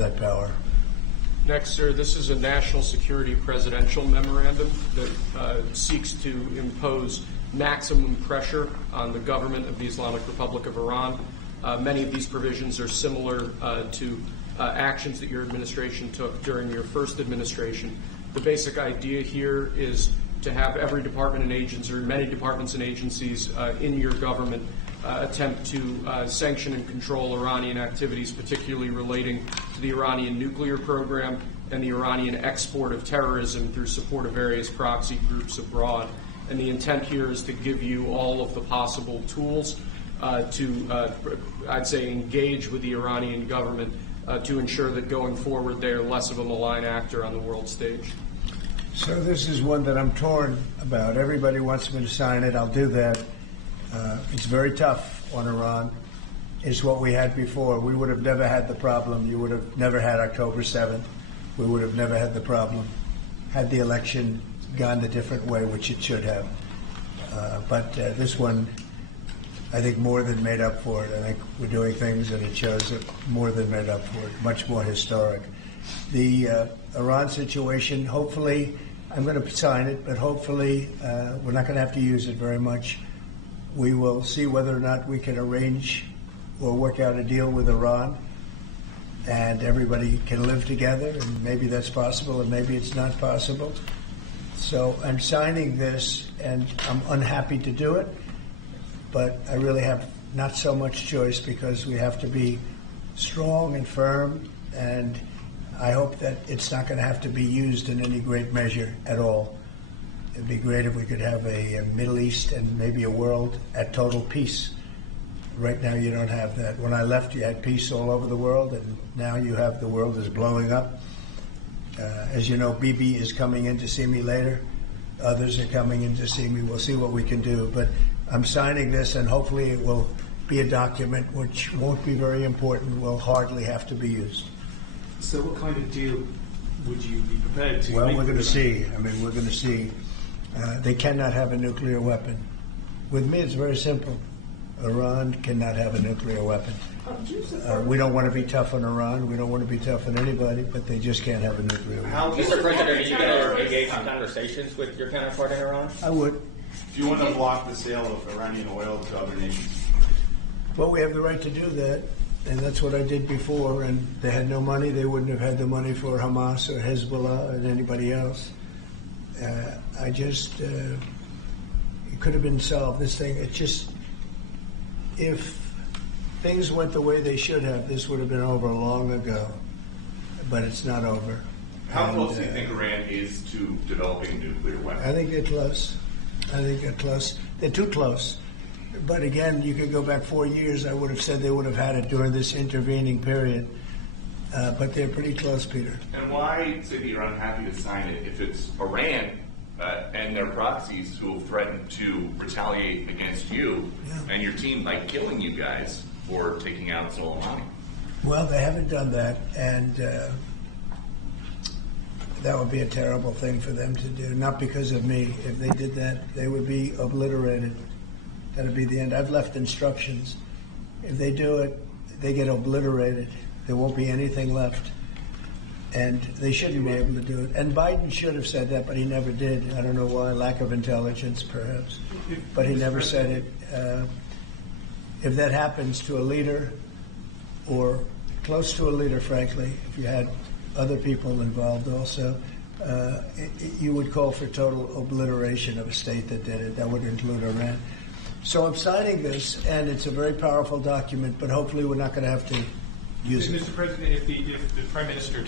that power. Next, sir, this is a national security presidential memorandum that seeks to impose maximum pressure on the government of the Islamic Republic of Iran. Many of these provisions are similar to actions that your administration took during your first administration. The basic idea here is to have every department and agency, or many departments and agencies in your government attempt to sanction and control Iranian activities, particularly relating to the Iranian nuclear program and the Iranian export of terrorism through support of various proxy groups abroad. And the intent here is to give you all of the possible tools to, I'd say, engage with the Iranian government to ensure that going forward they're less of a malign actor on the world stage. So this is one that I'm torn about. Everybody wants me to sign it. I'll do that. It's very tough on Iran. It's what we had before. We would have never had the problem. You would have never had October 7th. We would have never had the problem had the election gone a different way, which it should have. But this one, I think, more than made up for it. I think we're doing things, and it shows it more than made up for it, much more historic. The Iran situation, hopefully, I'm going to sign it, but hopefully we're not going to have to use it very much. We will see whether or not we can arrange or work out a deal with Iran, and everybody can live together, and maybe that's possible, and maybe it's not possible. So I'm signing this, and I'm unhappy to do it, but I really have not so much choice because we have to be strong and firm, and I hope that it's not going to have to be used in any great measure at all. It'd be great if we could have a Middle East and maybe a world at total peace. Right now you don't have that. When I left, you had peace all over the world, and now you have the world is blowing up. As you know, Bibi is coming in to see me later. Others are coming in to see me. We'll see what we can do. But I'm signing this, and hopefully it will be a document which won't be very important, will hardly have to be used. So what kind of deal would you be prepared to make? Well, we're going to see. I mean, we're going to see. They cannot have a nuclear weapon. With me, it's very simple. Iran cannot have a nuclear weapon. We don't want to be tough on Iran. We don't want to be tough on anybody, but they just can't have a nuclear weapon. Mr. President, are you going to engage in conversations with your counterpart in Iran? I would. Do you want to block the sale of Iranian oil to other nations? Well, we have the right to do that, and that's what I did before, and they had no money. They wouldn't have had the money for Hamas or Hezbollah and anybody else. It could have been solved, this thing. It just, if things went the way they should have, this would have been over long ago, but it's not over. How close do you think Iran is to developing a nuclear weapon? I think they're close. They're too close. But again, you could go back 4 years. I would have said they would have had it during this intervening period. But they're pretty close, Peter. And why say that you're unhappy to sign it if it's Iran and their proxies who will threaten to retaliate against you and your team by killing you guys for taking out Soleimani? Well, they haven't done that, and that would be a terrible thing for them to do. Not because of me. If they did that, they would be obliterated. That would be the end. I've left instructions. If they do it, they get obliterated. There won't be anything left. And they shouldn't be able to do it. And Biden should have said that, but he never did. I don't know why. Lack of intelligence, perhaps. But he never said it. If that happens to a leader, or close to a leader, frankly, if you had other people involved also, you would call for total obliteration of a state that did it. That would include Iran. So I'm signing this, and it's a very powerful document, but hopefully we're not going to have to use it. Mr. President, if the Prime Minister